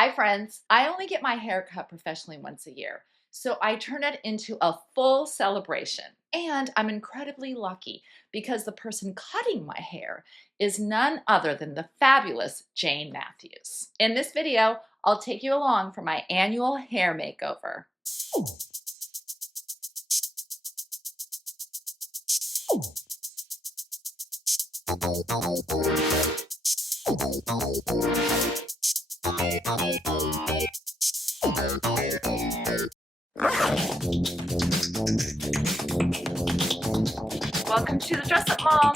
Hi friends, I only get my hair cut professionally once a year, so I turn it into a full celebration. And I'm incredibly lucky because the person cutting my hair is none other than the fabulous Jayne Matthews. In this video, I'll take you along for my annual hair makeover. Welcome to the Dress Up Mom.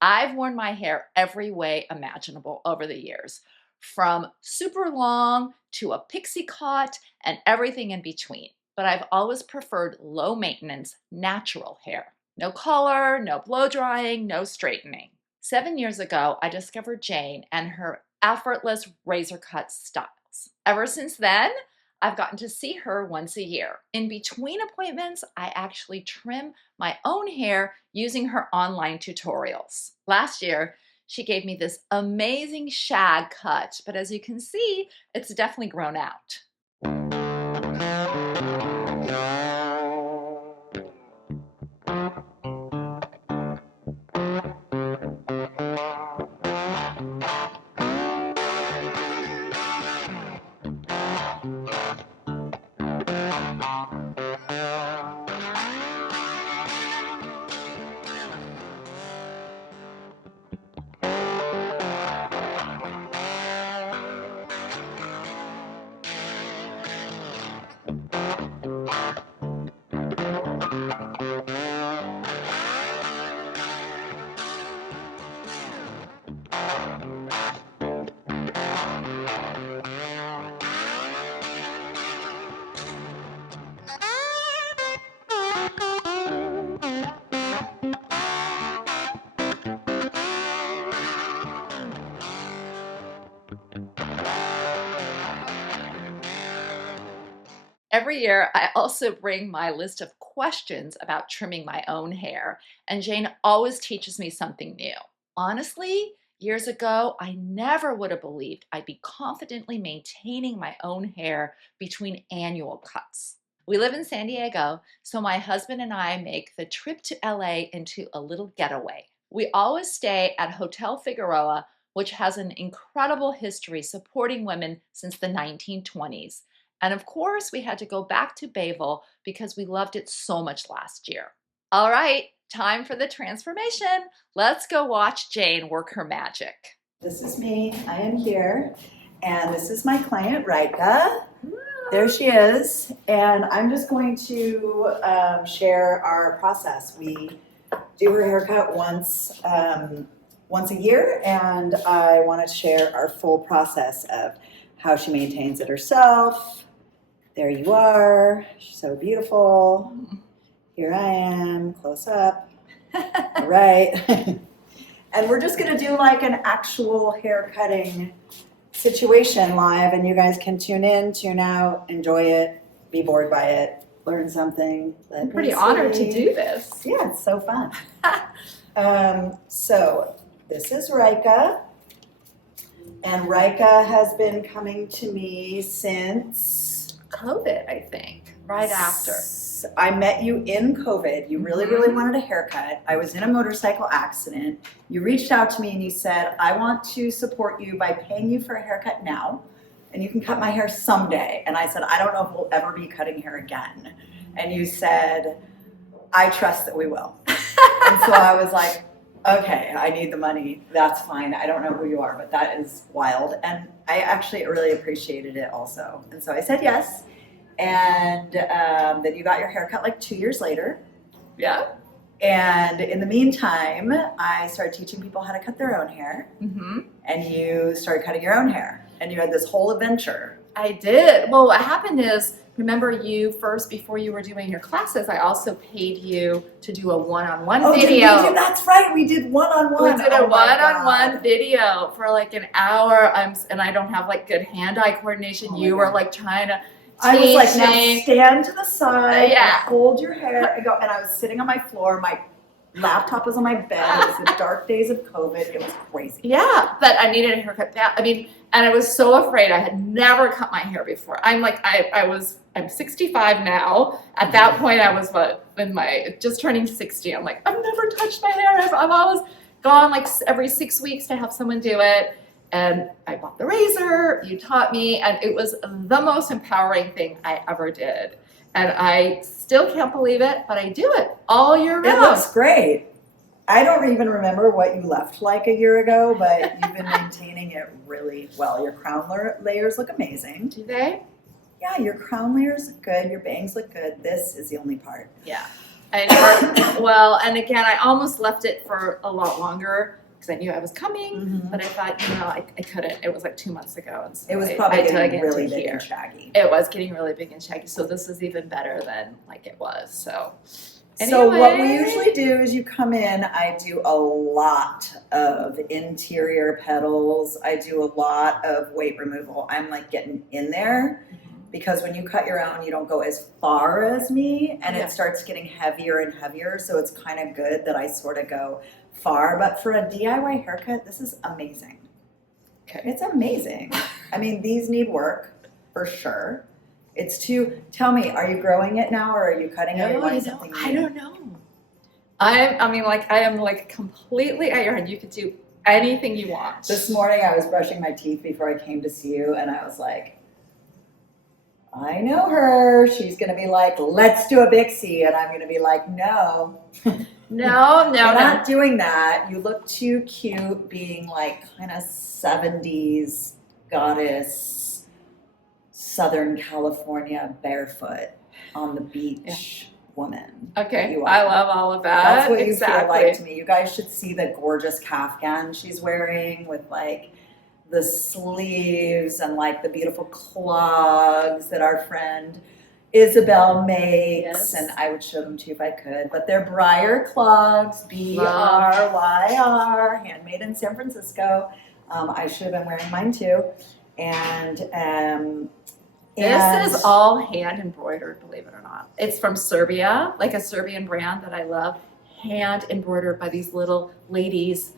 I've worn my hair every way imaginable over the years, from super long to a pixie cut and everything in between. But I've always preferred low maintenance, natural hair. No color, no blow drying, no straightening. 7 years ago, I discovered Jayne and her effortless razor cut styles. Ever since then, I've gotten to see her once a year. In between appointments, I actually trim my own hair using her online tutorials. Last year, she gave me this amazing shag cut, but as you can see, it's definitely grown out. Every year, I also bring my list of questions about trimming my own hair, and Jayne always teaches me something new. Honestly, years ago, I never would have believed I'd be confidently maintaining my own hair between annual cuts. We live in San Diego, so my husband and I make the trip to LA into a little getaway. We always stay at Hotel Figueroa, which has an incredible history supporting women since the 1920s. And of course, we had to go back to Bayville because we loved it so much last year. All right, time for the transformation. Let's go watch Jayne work her magic. This is me. I am here. And this is my client, Rajka. There she is. And I'm just going to share our process. We do her haircut once a year, and I want to share our full process of how she maintains it herself. There you are. She's so beautiful. Here I am, close up. All right. And we're just going to do like an actual hair cutting situation live, and you guys can tune in, tune out, enjoy it, be bored by it, learn something. I'm pretty honored to do this. Yeah, it's so fun. So this is Rajka, and Rajka has been coming to me since COVID, I think, right after. I met you in COVID. You really, really wanted a haircut. I was in a motorcycle accident. You reached out to me and you said, I want to support you by paying you for a haircut now, and you can cut my hair someday. And I said, I don't know if we'll ever be cutting hair again. And you said, I trust that we will. And so I was like, okay, I need the money. That's fine. I don't know who you are, but that is wild. And I actually really appreciated it also. And so I said yes. And then you got your haircut like 2 years later. Yeah. And in the meantime, I started teaching people how to cut their own hair. Mm-hmm. And you started cutting your own hair. And you had this whole adventure. I did. Well, what happened is, remember you first, before you were doing your classes, I also paid you to do a one-on-one video. That's right. We did one-on-one. We did a one-on-one video for like an hour. And I don't have like good hand-eye coordination. You were like trying to I was like, now stand to the side, yeah, and hold your hair, and go. And I was sitting on my floor. My laptop was on my bed. It was the dark days of COVID. It was crazy. Yeah, but I needed a haircut. And I was so afraid. I had never cut my hair before. I'm 65 now. At that point, I was just turning 60. I'm like, I've never touched my hair. I've always gone like every 6 weeks to have someone do it. And I bought the razor, you taught me, and it was the most empowering thing I ever did. And I still can't believe it, but I do it all year round. It looks great. I don't even remember what you left like a year ago, but you've been maintaining it really well. Your crown layers look amazing. Do they? Yeah, your crown layers look good. Your bangs look good. This is the only part. Yeah. And again, I almost left it for a lot longer because I knew I was coming, but I thought, I couldn't. It was like 2 months ago. And so it was probably getting really big here. And shaggy. It was getting really big and shaggy. So this is even better than like it was. So So what we usually do is you come in, I do a lot of interior petals. I do a lot of weight removal. I'm like getting in there because when you cut your own, you don't go as far as me and it starts getting heavier and heavier. So it's kind of good that I sort of go far. But for a DIY haircut, this is amazing. Okay. It's amazing. I mean, these need work for sure. Tell me, are you growing it now or are you cutting it? I don't know. I am completely at your hand. You could do anything you want. This morning I was brushing my teeth before I came to see you and I was like, I know her. She's going to be like, let's do a Bixie. And I'm going to be like, no. No. We're not doing that. You look too cute being like kind of 70s goddess, Southern California, barefoot on the beach woman. Okay, I love all of that. That's what you feel like to me. You guys should see the gorgeous kaftan she's wearing with like the sleeves and like the beautiful clogs that our friend Isabel makes. Yes. And I would show them to you if I could. But they're Briar clogs, BRYR, handmade in San Francisco. I should have been wearing mine too. And this is all hand embroidered, believe it or not. It's from Serbia, like a Serbian brand that I love. Hand embroidered by these little ladies,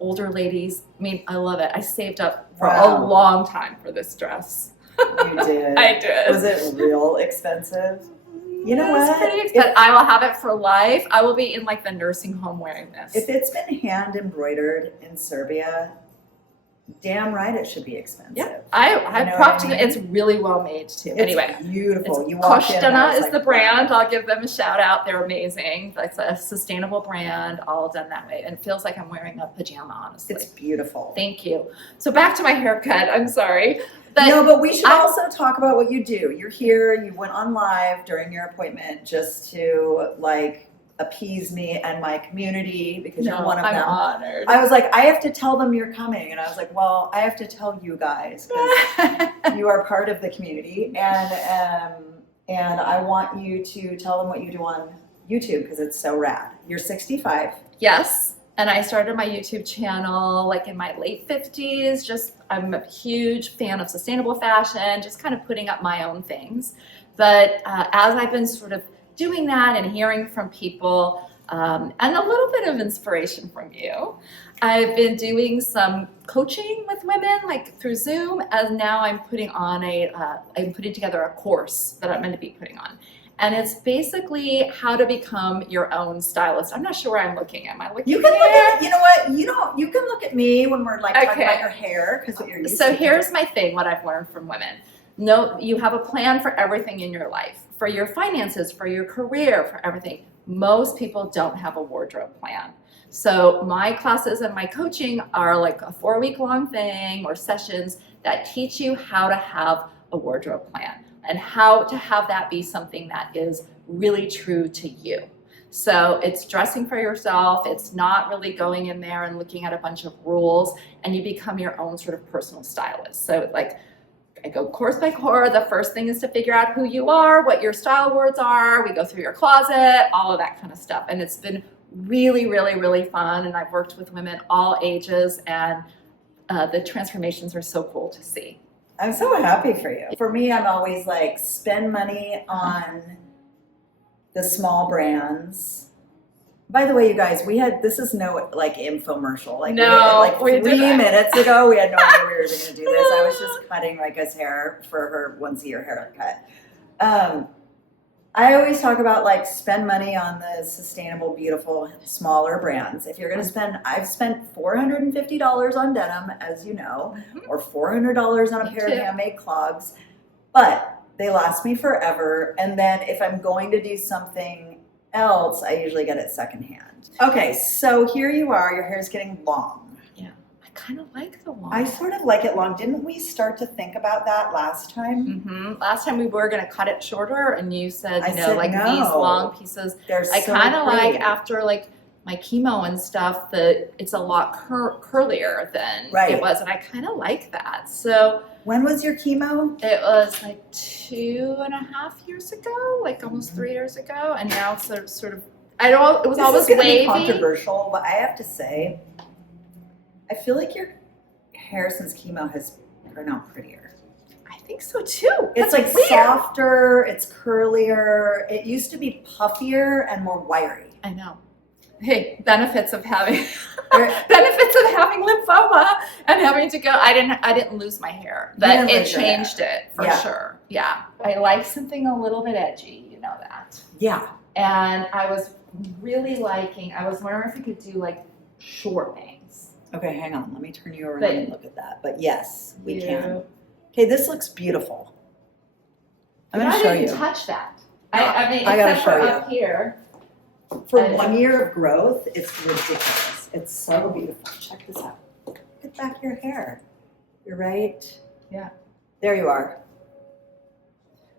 older ladies. I mean, I love it. I saved up for a long time for this dress. You did. I did. Was it real expensive? You know what? It's pretty expensive. I will have it for life. I will be in like the nursing home wearing this. If it's been hand embroidered in Serbia, damn right it should be expensive. Yeah, I propped it. It's really well made too. It's beautiful. It's you walk in, Koshtana is like, the brand. I'll give them a shout out. They're amazing. It's a sustainable brand, all done that way, and it feels like I'm wearing a pajama. Honestly, it's beautiful. Thank you. So back to my haircut. I'm sorry. But we should also talk about what you do. You're here. You went on live during your appointment just to like appease me and my community because you're one of them. I'm honored. I was like, I have to tell them you're coming, and I was like, well, I have to tell you guys because you are part of the community, and I want you to tell them what you do on YouTube because it's so rad. You're 65. Yes. And I started my YouTube channel like in my late 50s. I'm a huge fan of sustainable fashion, just kind of putting up my own things. But as I've been sort of doing that and hearing from people and a little bit of inspiration from you, I've been doing some coaching with women like through Zoom, as now I'm putting together a course that I'm going to be putting on. And it's basically how to become your own stylist. I'm not sure where I'm looking. Am I looking? You can look at, you know what? You can look at me when we're like talking about your hair because what you're used to. So here's my thing, what I've learned from women. No, you have a plan for everything in your life, for your finances, for your career, for everything. Most people don't have a wardrobe plan. So my classes and my coaching are like a 4-week long thing or sessions that teach you how to have a wardrobe plan and how to have that be something that is really true to you. So it's dressing for yourself. It's not really going in there and looking at a bunch of rules, and you become your own sort of personal stylist. So like I go course by course. The first thing is to figure out who you are, what your style words are. We go through your closet, all of that kind of stuff. And it's been really, really, really fun. And I've worked with women all ages, and the transformations are so cool to see. I'm so happy for you. For me, I'm always like, spend money on the small brands By the way, you guys, this is no like infomercial. Like No, like we 3 minutes ago, we had no idea we were going to do this. I was just cutting Rajka's hair for her once-a-year haircut. I always talk about like spend money on the sustainable, beautiful, smaller brands. If you're going to spend, I've spent $450 on denim, as you know, or $400 on a pair of handmade clogs, but they last me forever. And then if I'm going to do something else, I usually get it secondhand. Okay, so here you are. Your hair's getting long. Yeah, I kind of like the long. I sort of like it long. Didn't we start to think about that last time? Last time we were going to cut it shorter, and you said, I said like no. These long pieces. I kind of like after like my chemo and stuff that it's a lot curlier than it was, and I kind of like that. So when was your chemo? It was like 2.5 years ago, like almost 3 years ago, and now it's sort of. I don't. It was always wavy. Be controversial, but I have to say, I feel like your hair since chemo has turned out prettier. I think so too. It's like weird. Softer. It's curlier. It used to be puffier and more wiry. I know. Hey, benefits of having lymphoma and having to go. I didn't lose my hair, but it changed it for sure. Yeah, I like something a little bit edgy. You know that. Yeah. And I was really liking. I was wondering if we could do like short bangs. Okay, hang on. Let me turn you around and look at that. But yes, we can. Okay, this looks beautiful. I'm going to show you. I didn't touch that. I mean, I gotta show you up here. For 1 year of growth, it's ridiculous. It's so beautiful. Check this out. Look at the back of your hair. You're right. Yeah. There you are.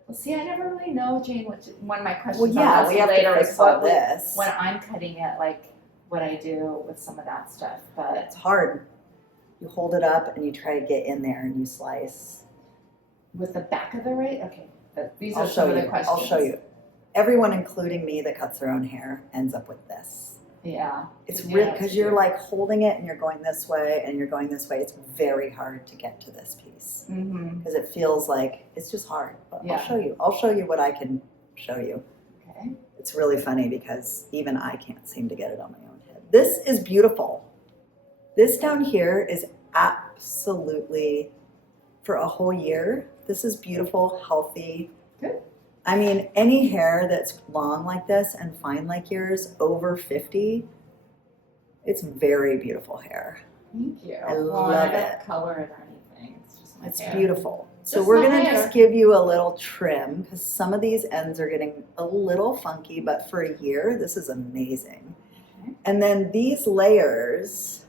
Well, see, I never really know, Jayne, one of my questions we have later to is when I'm cutting it, like what I do with some of that stuff. But it's hard. You hold it up and you try to get in there and you slice. With the back of the right? Okay. But these are some of the questions. I'll show you. Everyone, including me, that cuts their own hair ends up with this. Yeah. It's really because you're like holding it and you're going this way and you're going this way. It's very hard to get to this piece because it feels like it's just hard. But I'll show you. I'll show you what I can show you. Okay. It's really funny because even I can't seem to get it on my own head. This is beautiful. This down here is absolutely, for a whole year, this is beautiful, healthy. Good. I mean, any hair that's long like this and fine like yours, over 50, it's very beautiful hair. Thank you. I love it. I don't color it or anything. It's just my hair. Beautiful. So we're going to just give you a little trim because some of these ends are getting a little funky, but for a year, this is amazing. Okay. And then these layers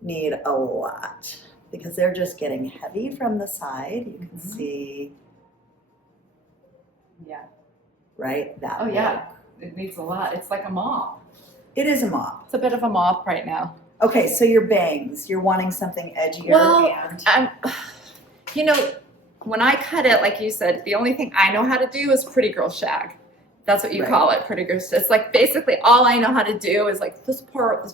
need a lot because they're just getting heavy from the side. You can see. Yeah. Right? Oh, yeah. It needs a lot. It's like a mop. It is a mop. It's a bit of a mop right now. Okay, so your bangs, you're wanting something edgier. Well, when I cut it, like you said, the only thing I know how to do is pretty girl shag. That's what you call it, pretty girl. It's like basically all I know how to do is like this part,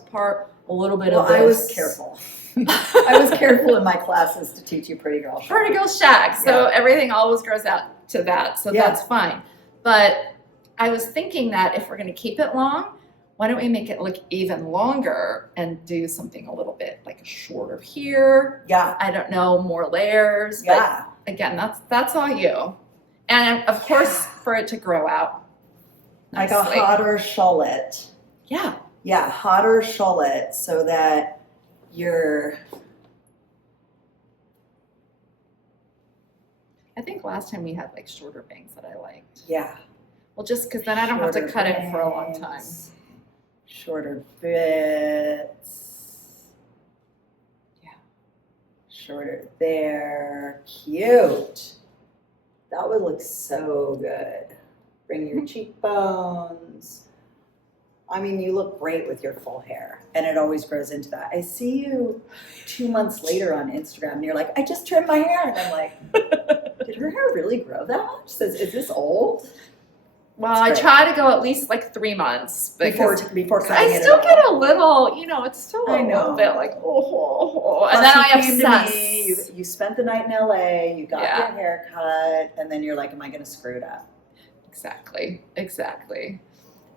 a little bit of this. I was careful. I was careful in my classes to teach you pretty girl shag. Pretty girl shag. So everything always grows out to that. So that's fine. But I was thinking that if we're going to keep it long, why don't we make it look even longer and do something a little bit like shorter here? Yeah. I don't know, more layers. Yeah. But again, that's all you. And of course, for it to grow out. Nicely. Like a hotter shallot. Yeah. Yeah, hotter shallot so that I think last time we had like shorter bangs that I liked. Yeah. Well, just because then I don't have to cut it for a long time. Shorter bits. Yeah. Shorter there. Cute. That would look so good. Bring your cheekbones. I mean, you look great with your full hair, and it always grows into that. I see you 2 months later on Instagram, and you're like, I just trimmed my hair. And I'm like, did her hair really grow that much? Says, is this old? Well, I try to go at least like 3 months before cutting it. I still get a little, it's still a little bit like, and then I obsess. You spent the night in LA, you got your hair cut, and then you're like, am I going to screw it up? Exactly.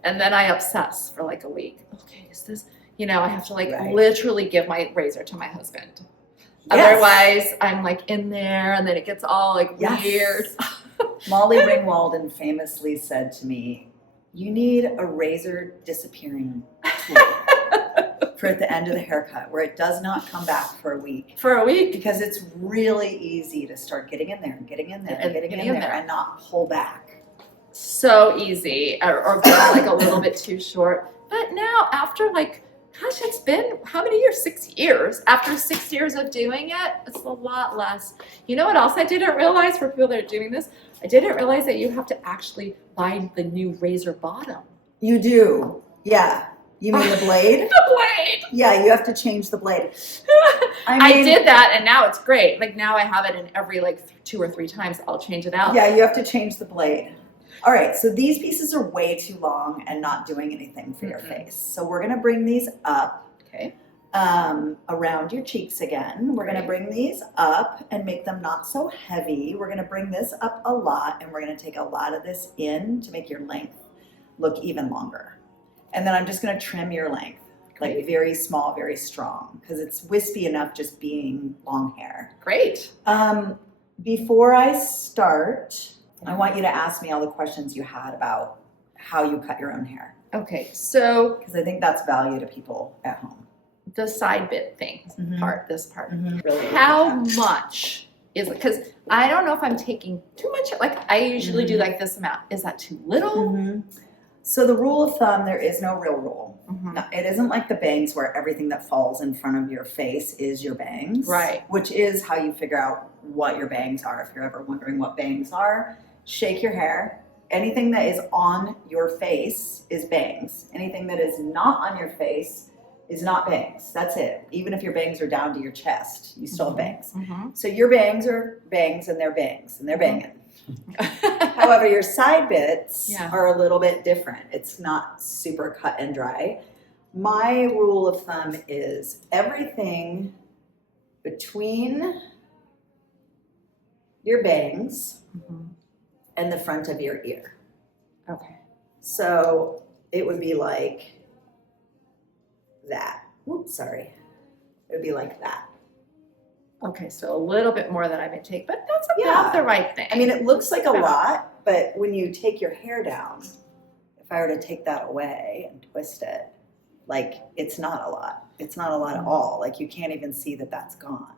And then I obsess for like a week. Okay, is this, I have to like Right. literally give my razor to my husband. Yes. Otherwise, I'm like in there and then it gets all like Yes. weird. Molly Ringwalden famously said to me, "You need a razor disappearing tool for at the end of the haircut where it does not come back for a week." For a week. Because it's really easy to start getting in there and getting in there and getting in there and not pull back. So easy, or go like a little bit too short. But now after like, gosh, it's been how many years? 6 years. After 6 years of doing it, it's a lot less. You know what else I didn't realize for people that are doing this? I didn't realize that you have to actually buy the new razor bottom. You do. Yeah. You mean the blade? The blade. Yeah, you have to change the blade. I did that and now it's great. Like now I have it in every like 2 or 3 times I'll change it out. Yeah, you have to change the blade. All right, so these pieces are way too long and not doing anything for your face. So we're gonna bring these up. Okay. Around your cheeks again. We're gonna bring these up and make them not so heavy. We're gonna bring this up a lot and we're gonna take a lot of this in to make your length look even longer. And then I'm just gonna trim your length, like very small, very strong, because it's wispy enough just being long hair. Great. Before I start, I want you to ask me all the questions you had about how you cut your own hair. Okay, so because I think that's value to people at home. The side bit thing, this part. Really how much is it? Because I don't know if I'm taking too much. Like I usually do like this amount. Is that too little? So the rule of thumb, there is no real rule. No, it isn't like the bangs where everything that falls in front of your face is your bangs. Right. Which is how you figure out what your bangs are. If you're ever wondering what bangs are, shake your hair. Anything that is on your face is bangs. Anything that is not on your face is not bangs. That's it. Even if your bangs are down to your chest, you still have bangs. So your bangs are bangs and they're bangs and they're banging. However, your side bits are a little bit different. It's not super cut and dry. My rule of thumb is everything between your bangs and the front of your ear. Okay. So it would be like that. Oops, sorry. It would be like that. Okay, so a little bit more than I would take, but that's about the right thing. I mean, it looks like a lot, but when you take your hair down, if I were to take that away and twist it, like it's not a lot. It's not a lot at all. Like you can't even see that that's gone.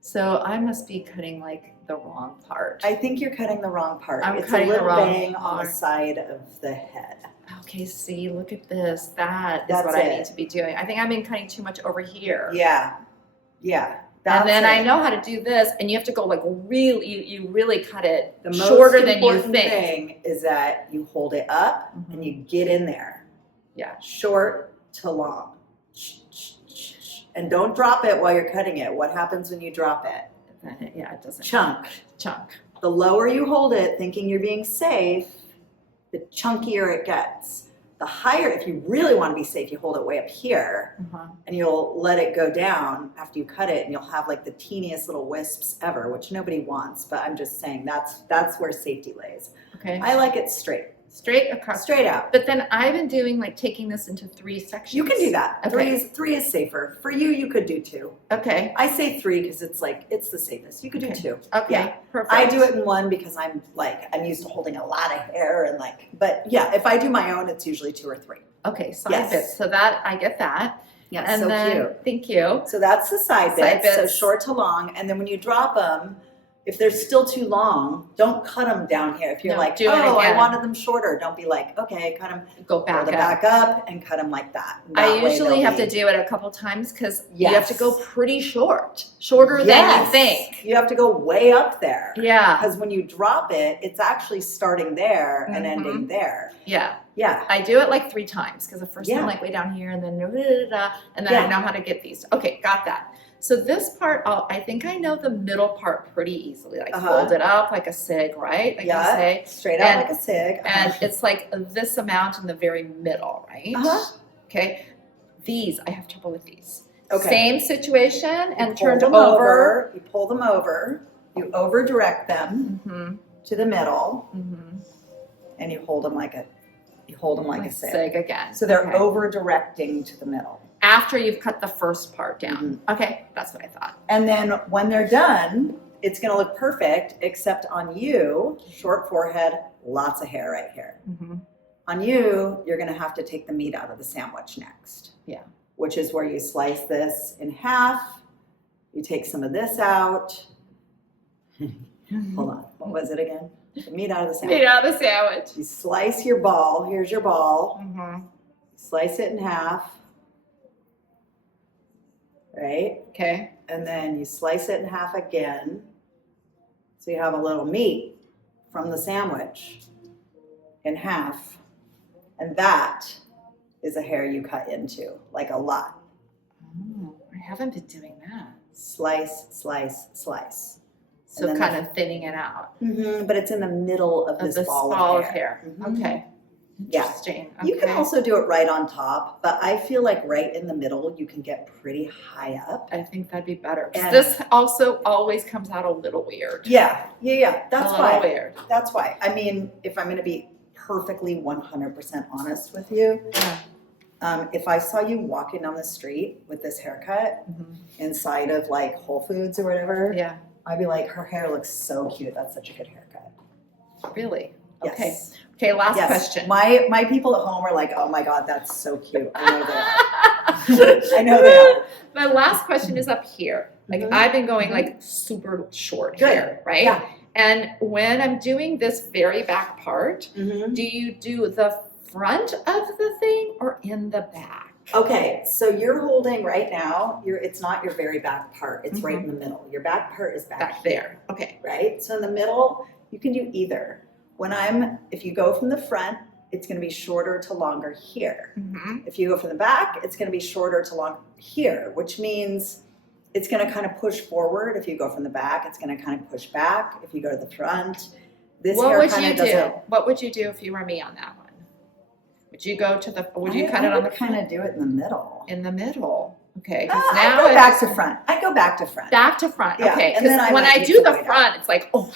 So I must be cutting like the wrong part. I think you're cutting the wrong part. It's a little wrong bang part on the side of the head. Okay, see, look at this. That's what I need to be doing. I think I've been cutting too much over here. Yeah. Yeah. And then I know how to do this, and you have to go like you really cut it shorter than you think. The most important thing is that you hold it up and you get in there. Yeah. Short to long. And don't drop it while you're cutting it. What happens when you drop it? Yeah, it doesn't. Chunk. The lower you hold it, thinking you're being safe, the chunkier it gets. The higher, if you really want to be safe, you hold it way up here and you'll let it go down after you cut it and you'll have like the teeniest little wisps ever, which nobody wants, but I'm just saying that's where safety lays. Okay. I like it straight. Straight across. Straight out. But then I've been doing like taking this into 3 sections. You can do that. Okay. Three is safer. For you could do 2. Okay. I say 3 because it's like, it's the safest. You could do 2. Okay. Yeah. Perfect. I do it in 1 because I'm used to holding a lot of hair and but yeah, if I do my own, it's usually 2 or 3. Okay, side bits. So that, I get that. Yeah, and so then, cute. Thank you. So that's the side bits, so short to long. And then when you drop them, if they're still too long, don't cut them down here. If you're I wanted them shorter, don't be like, okay, cut them. Go back up and cut them like that. I usually have to do it a couple times because you have to go pretty shorter than you think. You have to go way up there. Yeah. Because when you drop it, it's actually starting there and ending there. Yeah. Yeah. I do it like 3 times because the first time like way down here and then and then I know how to get these. Okay, got that. So this part, I think I know the middle part pretty easily. Like fold it up like a sig, right? Like you say. Straight out like a sig. And it's like this amount in the very middle, right? Okay. These, I have trouble with these. Okay. Same situation and turned over. You pull them over. You over direct them to the middle. And you hold them like a You hold them like a sig again. So they're okay. over directing to the middle. After you've cut the first part down. Okay, that's what I thought. And then when they're done, it's gonna look perfect, except on you, short forehead, lots of hair right here. On you, you're gonna have to take the meat out of the sandwich next. Yeah. Which is where you slice this in half. You take some of this out. Hold on, what was it again? The meat out of the sandwich. Meat out of the sandwich. You slice your ball, here's your ball. Slice it in half. Right? Okay. And then you slice it in half again. So you have a little meat from the sandwich in half. And that is a hair you cut into, like a lot. Oh, I haven't been doing that. Slice, slice, slice. So kind of thinning it out. But it's in the middle of this ball of hair. Okay. Interesting. Yeah. You can also do it right on top, but I feel like right in the middle, you can get pretty high up. I think that'd be better. This also always comes out a little weird. Yeah. That's why. Weird. That's why. I mean, if I'm going to be perfectly 100% honest with you, if I saw you walking down the street with this haircut inside of like Whole Foods or whatever, I'd be like, her hair looks so cute. That's such a good haircut. Really? Yes. Okay. Okay, last question. My people at home are like, oh my God, that's so cute. I know they are. I know they are. My last question is up here. Like I've been going like super short hair, right? Yeah. And when I'm doing this very back part, do you do the front of the thing or in the back? Okay, so you're holding right now, it's not your very back part. It's right in the middle. Your back part is back there. Okay. Right? So in the middle, you can do either. If you go from the front, it's going to be shorter to longer here. If you go from the back, it's going to be shorter to long here, which means it's going to kind of push forward. If you go from the back, it's going to kind of push back. If you go to the front, what would you do if you were me on that one? Would you go to the? Would you cut it on the front? Kind of do it in the middle. In the middle. Okay. Now I go back to front. I go back to front. Back to front. Yeah. Okay. Because when I do the front, it's like, oh,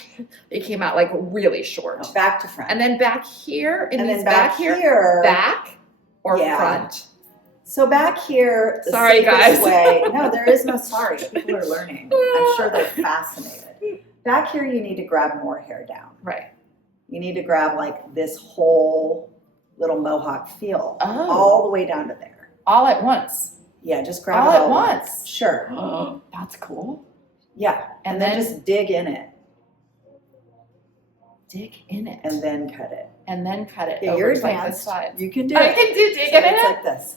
it came out like really short. No, back to front. And then back here, and then back here, back or front. So back here, the sorry guys. Way, no, there is no sorry. People are learning. I'm sure they're fascinated. Back here, you need to grab more hair down. Right. You need to grab like this whole little mohawk feel all the way down to there. All at once. Yeah, just grab all it at once. Sure. That's cool. Yeah, and then just dig in it. Dig in it. And then cut it. And then cut it. Yeah, over you're to like advanced. this side. You can do it. I can do dig in it. It's like this.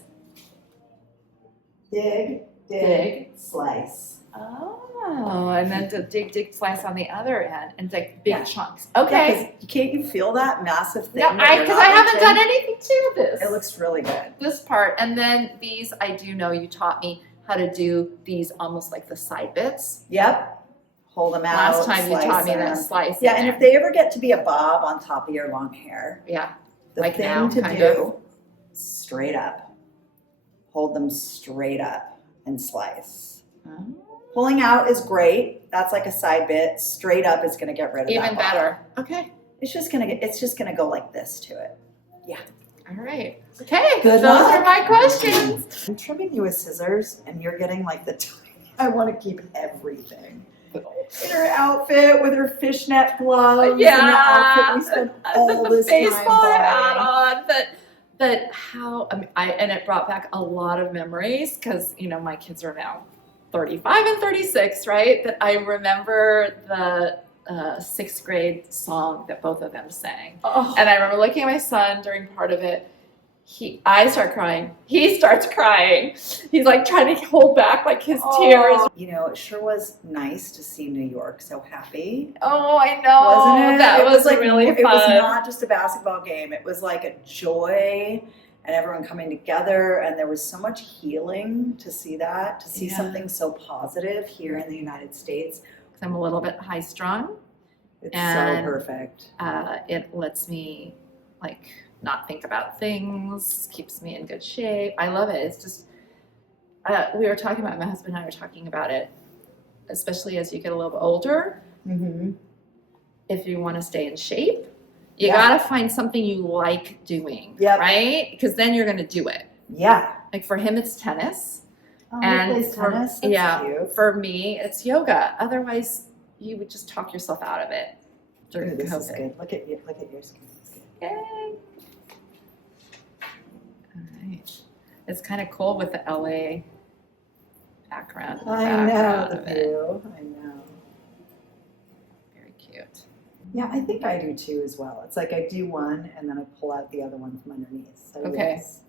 Dig, slice. Oh, and then to dig, slice on the other end, and like big chunks. Okay. Yeah, can't you feel that massive thing? No, because I haven't done anything to this. It looks really good. This part, and then these, I do know you taught me how to do these almost like the side bits. Yep. Hold them out. Last time you taught me that slice. Yeah, and if they ever get to be a bob on top of your long hair, the like thing now, to do, straight up. Hold them straight up and slice. Pulling out is great. That's like a side bit. Straight up is going to get rid of that. Even better. Okay. It's just gonna go like this to it. Yeah. All right. Okay. Good Those luck. are my questions. I'm trimming you with scissors, and you're getting like the. I want to keep everything. In her outfit with her fishnet gloves. Yeah. And the outfit we spent all this time hat buying. on, but how? I mean, and it brought back a lot of memories because my kids are now 35 and 36, right? But I remember the 6th grade song that both of them sang. And I remember looking at my son during part of it. I start crying. He starts crying. He's like trying to hold back like his tears. It sure was nice to see New York so happy. Oh, I know. Wasn't it? That was like really fun. It was not just a basketball game. It was like a joy and everyone coming together. And there was so much healing to see that, to see something so positive here in the United States. Because I'm a little bit high strung. It's so perfect. It lets me not think about things, keeps me in good shape. I love it. It's just, we were talking about, my husband and I were talking about it, especially as you get a little bit older. If you want to stay in shape, You Yeah. gotta find something you like doing, Yep. right? Because then you're gonna do it. Yeah. Like for him, it's tennis. Oh, And he plays for, tennis. That's cute. for me, it's yoga. Otherwise, you would just talk yourself out of it during Ooh, this is COVID. good. Look at you. Look at your skin. It's good. Yay! All right. It's kind of cool with the LA background. I know the of it. view. I know. Very cute. Yeah, I think I do too as well. It's like I do one and then I pull out the other one from underneath. So Okay. yes,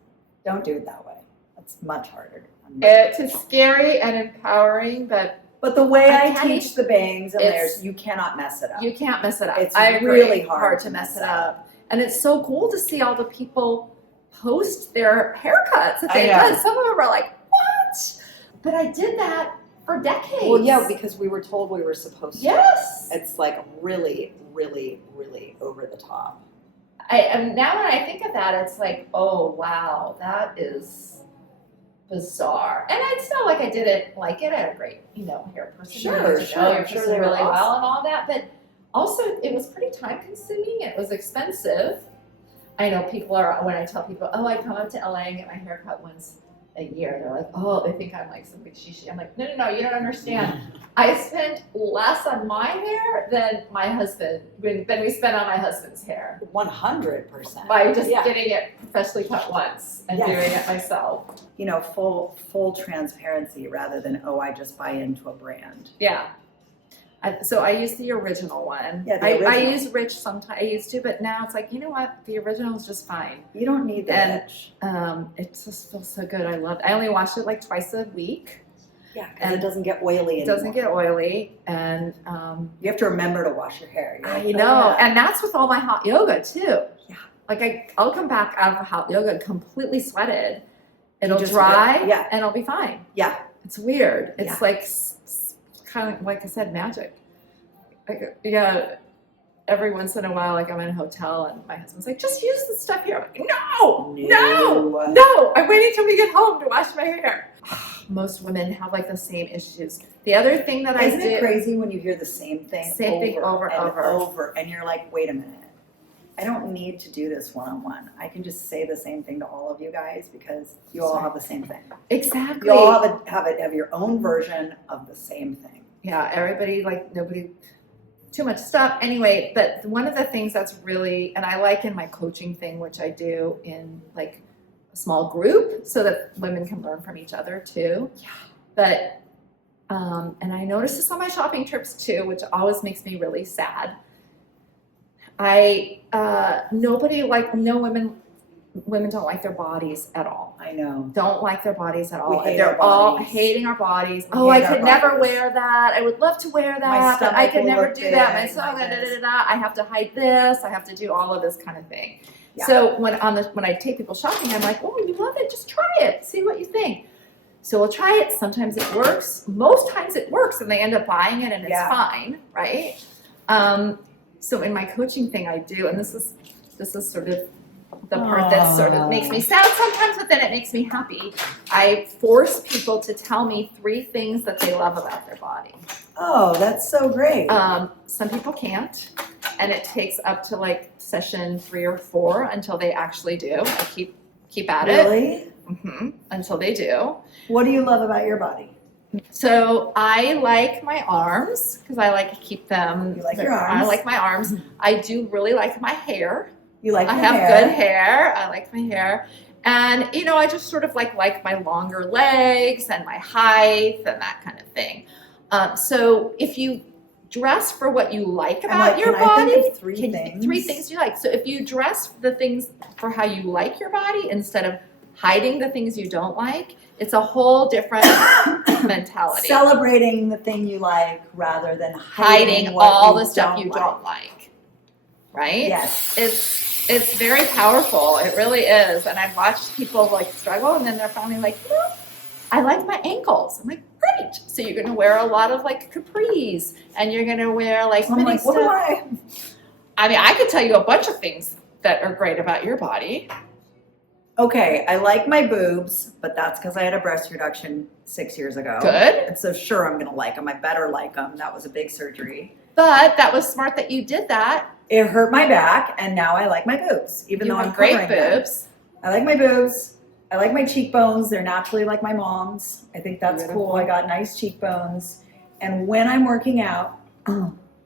don't do it that way. That's much harder. It's scary and empowering, but But the way I I can't teach the bangs and it's- layers, you cannot mess it up. you can't mess it up. It's I agree. really hard to to mess mess it up. And it's so cool to see all the people post their haircuts that I they've know. done. Some of them are like, what? But I did that for decades. Well, yeah, because we were told we were supposed to. Yes. It's like really, really, really over the top. And now when I think of that, it's like, oh, wow, that is bizarre. And it's not like I didn't like it. I had a great, hair person. Sure, who got to know sure. your I'm sure person they were really well awesome. and all that. But also, it was pretty time consuming. It was expensive. I know people are, when I tell people, oh, I come up to LA and get my hair cut once a year, they're like, oh, they think I'm like some big shishi. I'm like, no, you don't understand. I spend less on my hair than my husband, than we spend on my husband's hair 100%. by just Yeah. getting it professionally cut once and Yes. doing it myself. Full transparency rather than, oh, I just buy into a brand. Yeah. So I use the original one. Yeah, the I original. use Rich sometimes. I used to, but now it's like, you know what? The original is just fine. You don't need the And- edge. It just feels so good. I love it. I only wash it like twice a week. Yeah, because and it doesn't get oily It anymore. doesn't get oily, and You have to remember to wash your hair. You're I like, know, "Oh, yeah." and that's with all my hot yoga too. Yeah. Like I'll come back out of hot yoga completely sweated. It'll just dry, will. Yeah. and I'll be fine. Yeah. It's weird. It's Yeah. like kind of like I said, magic. Like every once in a while, like I'm in a hotel and my husband's like, just use the stuff here. I'm like, no, I'm waiting till we get home to wash my hair. Most women have like the same issues. The other thing that Isn't I do, it crazy when you hear the same thing over and and over, and you're like, wait a minute. I don't need to do this one-on-one. I can just say the same thing to all of you guys because you all have the same thing. exactly. You all have your own version of the same thing. Yeah, everybody, like nobody, too much stuff. Anyway, but one of the things that's really, and I like in my coaching thing, which I do in like a small group so that women can learn from each other too. Yeah. But, and I notice this on my shopping trips too, which always makes me really sad. Women don't like their bodies at all. I know. Don't like their bodies at all. We hate They're our all bodies. hating our bodies. We Oh, I hate our could never bodies. wear that. I would love to wear that, but I stomach could will never look do that. My big, stomach, my this. I have to hide this. I have to do all of this kind of thing. Yeah. So when I take people shopping, I'm like, oh, you love it? Just try it. See what you think. So we'll try it. Sometimes it works. Most times it works, and they end up buying it, and it's Yeah. fine, right? So in my coaching thing, I do, and this is sort of the part that sort of makes me sad sometimes, but then it makes me happy. I force people to tell me 3 things that they love about their body. Oh, that's so great. Some people can't, and it takes up to like session 3 or 4 until they actually do. I keep at it Really? until they do. What do you love about your body? So I like my arms because I like to keep them. You like your I arms? like my arms. I do really like my hair. You like I your have hair. good hair. I like my hair. And, I just sort of like my longer legs and my height and that kind of thing. So if you dress for what you like about your can I body, think of 3 things? 3 things you like. So if you dress the things for how you like your body instead of hiding the things you don't like, it's a whole different mentality. Celebrating the thing you like rather than Hiding what all you the stuff don't you like. don't like. Right? Yes. It's very powerful. It really is. And I've watched people like struggle and then they're finally like, I like my ankles. I'm like, great. So you're going to wear a lot of like capris and you're going to wear like I'm mini like, what stuff. do I mean, I could tell you a bunch of things that are great about your body. Okay, I like my boobs, but that's because I had a breast reduction 6 years ago. Good. And so sure, I'm going to like them. I better like them. That was a big surgery. But that was smart that you did that It hurt my back, and now I like my boobs, even though I'm great covering them. boobs. I like my boobs. I like my cheekbones. They're naturally like my mom's. I think that's Beautiful. cool. I got nice cheekbones. And when I'm working out,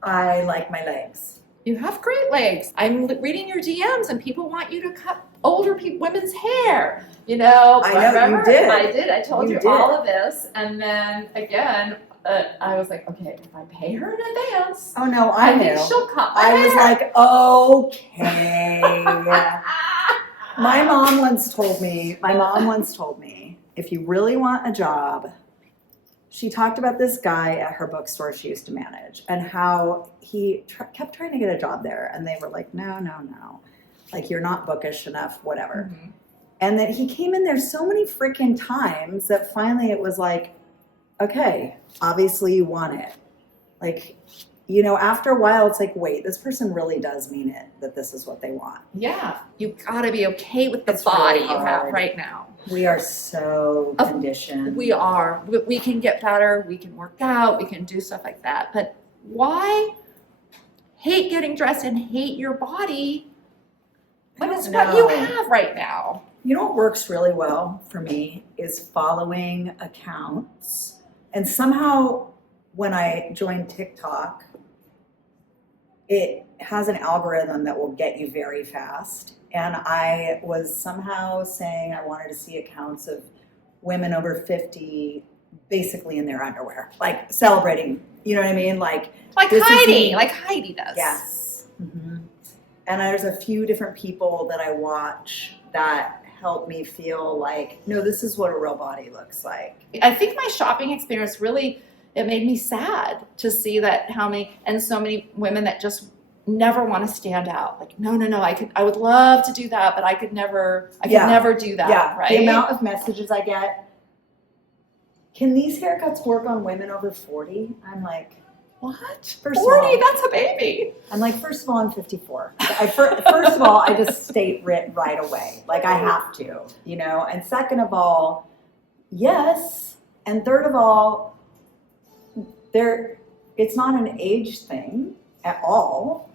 I like my legs. You have great legs. I'm reading your DMs, and people want you to cut older women's hair. I know, remember? you did. I did. I told You you did. all of this, and then again, I was like, okay, if I pay her in advance, Oh no, I I think knew. she'll cut my I hair. was like, okay. My mom once told me, if you really want a job, she talked about this guy at her bookstore she used to manage and how he kept trying to get a job there. And they were like, no. Like, you're not bookish enough, whatever. Mhm. And that he came in there so many freaking times that finally it was like, okay, obviously you want it. Like, after a while, it's like, wait, this person really does mean it, that this is what they want. Yeah, you gotta be okay with the It's body really you have hard. right now. We are so conditioned. We are. We can get better. We can work out. We can do stuff like that. But why hate getting dressed and hate your body when it's what you have right now? You know what works really well for me is following accounts. And somehow when I joined TikTok, it has an algorithm that will get you very fast. And I was somehow saying I wanted to see accounts of women over 50 basically in their underwear, like celebrating, you know what I mean? Like Heidi does. Yes. Mm-hmm. And there's a few different people that I watch that help me feel like, no, this is what a real body looks like. I think my shopping experience really, it made me sad to see that so many women that just never want to stand out. Like, no, I would love to do that, but I could never do that. Yeah. Right. The amount of messages I get, can these haircuts work on women over 40? I'm like, what? First 40? of all, That's a baby. I'm like, first of all, I'm 54. First of all, I just state right away. Like, I have to, And second of all, yes. And third of all, it's not an age thing at all.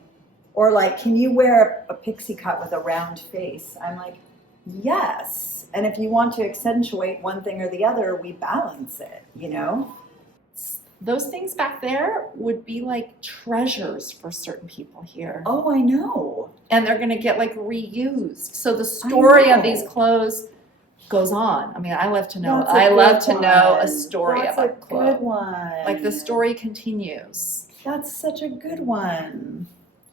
Or like, can you wear a pixie cut with a round face? I'm like, yes. And if you want to accentuate one thing or the other, we balance it, Those things back there would be like treasures for certain people here. Oh, I know. And they're going to get like reused. So the story of these clothes goes on. I mean, I love to know. Know a story about a clothes. Good one. Like the story continues. That's such a good one.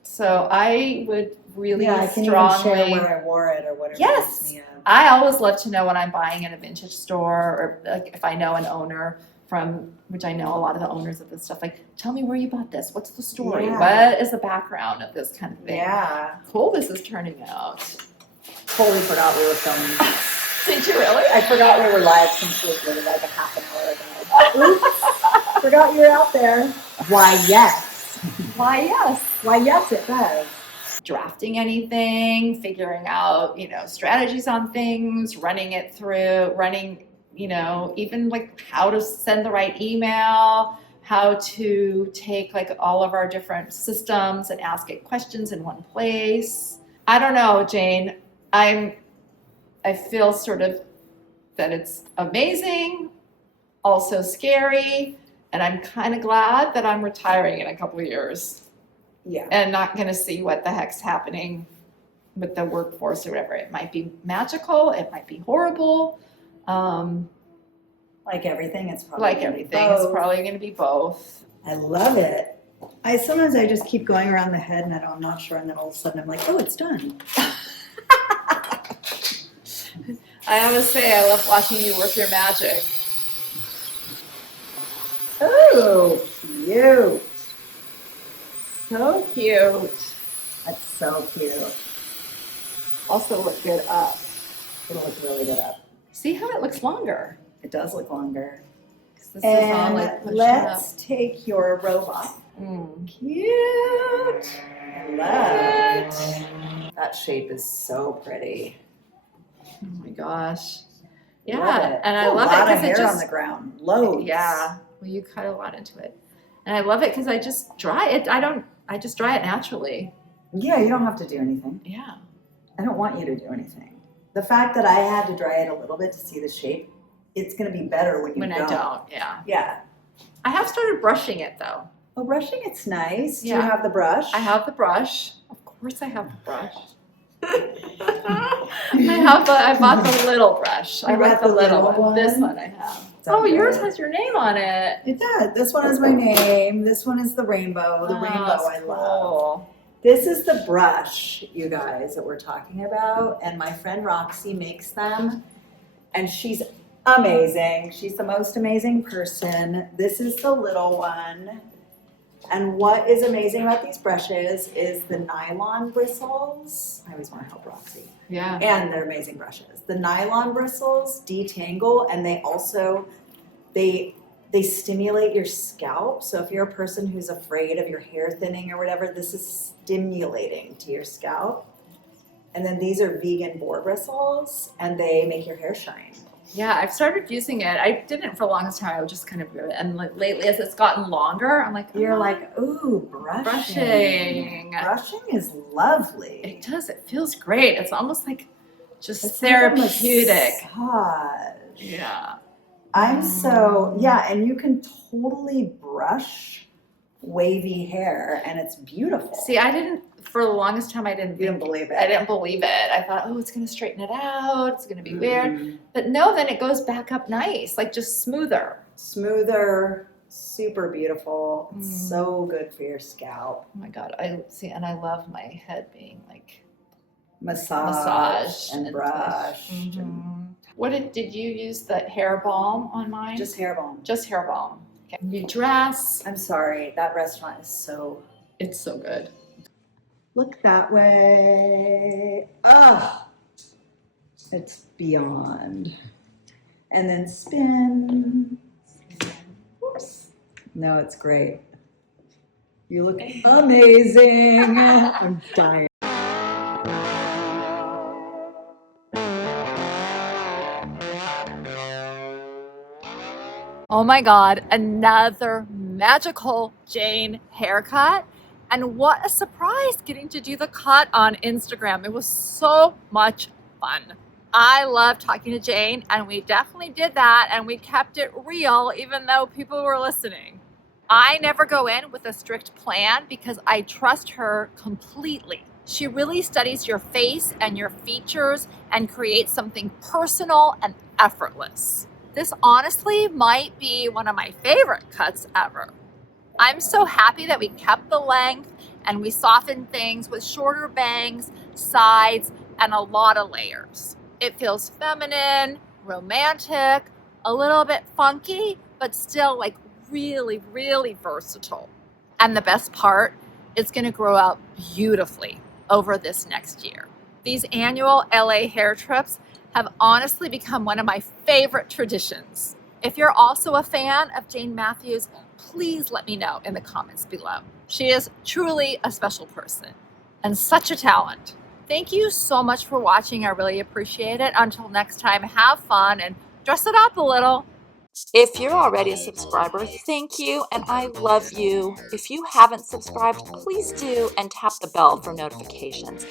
So I would really strongly share where I wore it or whatever. Yes. I always love to know when I'm buying at a vintage store, or like if I know an owner which I know a lot of the owners of this stuff, like, tell me where you bought this. What's the story? Yeah. What is the background of this kind of thing? Yeah. Cool this is turning out. Totally forgot we were filming. Did you really? I forgot we were live completely like a half an hour ago. Oops. Forgot you were out there. Why, yes. Why, yes. Why, yes, it does. Drafting anything, figuring out, strategies on things, running, even like how to send the right email, how to take like all of our different systems and ask it questions in one place. I don't know, Jayne. I feel sort of that it's amazing, also scary, and I'm kind of glad that I'm retiring in a couple of years. Yeah. And not going to see what the heck's happening with the workforce or whatever. It might be magical. It might be horrible. Like everything, it's probably going to be both. I love it. Sometimes I just keep going around the head and I'm not sure, and then all of a sudden I'm like, oh, it's done. I always say I love watching you work your magic. Oh, cute. So cute. That's so cute. Also look good up. It'll look really good up. See how it looks longer? It does look longer. This And is all like let's take your robot. Cute. I love it. That shape is so pretty. Oh my gosh. Love Yeah, it. and I love it A lot of because it hair just on the ground. Loads. Yeah. Well, you cut a lot into it. And I love it because I just dry it. I just dry it naturally. Yeah, you don't have to do anything. Yeah. I don't want you to do anything. The fact that I had to dry it a little bit to see the shape, it's going to be better when you When don't. I don't, yeah. Yeah. I have started brushing it though. Well, brushing it's nice. Yeah. Do you have the brush? I have the brush. Of course I have the brush. I bought the little brush. I like the little one. This one I have. Oh, yours has your name on it. It does. This one is my name. This one is the rainbow. The rainbow I love. This is the brush, you guys, that we're talking about. And my friend Roxy makes them. And she's amazing. She's the most amazing person. This is the little one. And what is amazing about these brushes is the nylon bristles. I always want to help Roxy. Yeah. And they're amazing brushes. The nylon bristles detangle, and they also, they stimulate your scalp. So if you're a person who's afraid of your hair thinning or whatever, this is stimulating to your scalp. And then these are vegan boar bristles, and they make your hair shine. Yeah, I've started using it. I didn't for the longest time. I would just kind of do it. And like lately, as it's gotten longer, I'm like, you're like, ooh, brushing. Brushing is lovely. It does. It feels great. It's almost like just it's therapeutic. Like a massage. Yeah. And you can totally brush wavy hair, and it's beautiful. See, for the longest time, I didn't believe it. I didn't believe it. I thought, oh, it's going to straighten it out. It's going to be weird. But no, then it goes back up nice, like just smoother. Smoother, super beautiful. It's so good for your scalp. Oh my God. And I love my head being like massage and brush. Did you use the hair balm on mine? Just hair balm. Just hair balm. Okay. You dress. I'm sorry, that restaurant is it's so good. Look that way. Ah, it's beyond. And then spin. Whoops. No, it's great. You look amazing. I'm dying. Oh my God, another magical Jayne haircut. And what a surprise getting to do the cut on Instagram. It was so much fun. I love talking to Jayne, and we definitely did that, and we kept it real even though people were listening. I never go in with a strict plan because I trust her completely. She really studies your face and your features and creates something personal and effortless. This honestly might be one of my favorite cuts ever. I'm so happy that we kept the length and we softened things with shorter bangs, sides, and a lot of layers. It feels feminine, romantic, a little bit funky, but still like really, really versatile. And the best part, it's gonna grow out beautifully over this next year. These annual LA hair trips have honestly become one of my favorite traditions. If you're also a fan of Jayne Matthews, please let me know in the comments below. She is truly a special person and such a talent. Thank you so much for watching. I really appreciate it. Until next time, have fun and dress it up a little. If you're already a subscriber, thank you, and I love you. If you haven't subscribed, please do, and tap the bell for notifications.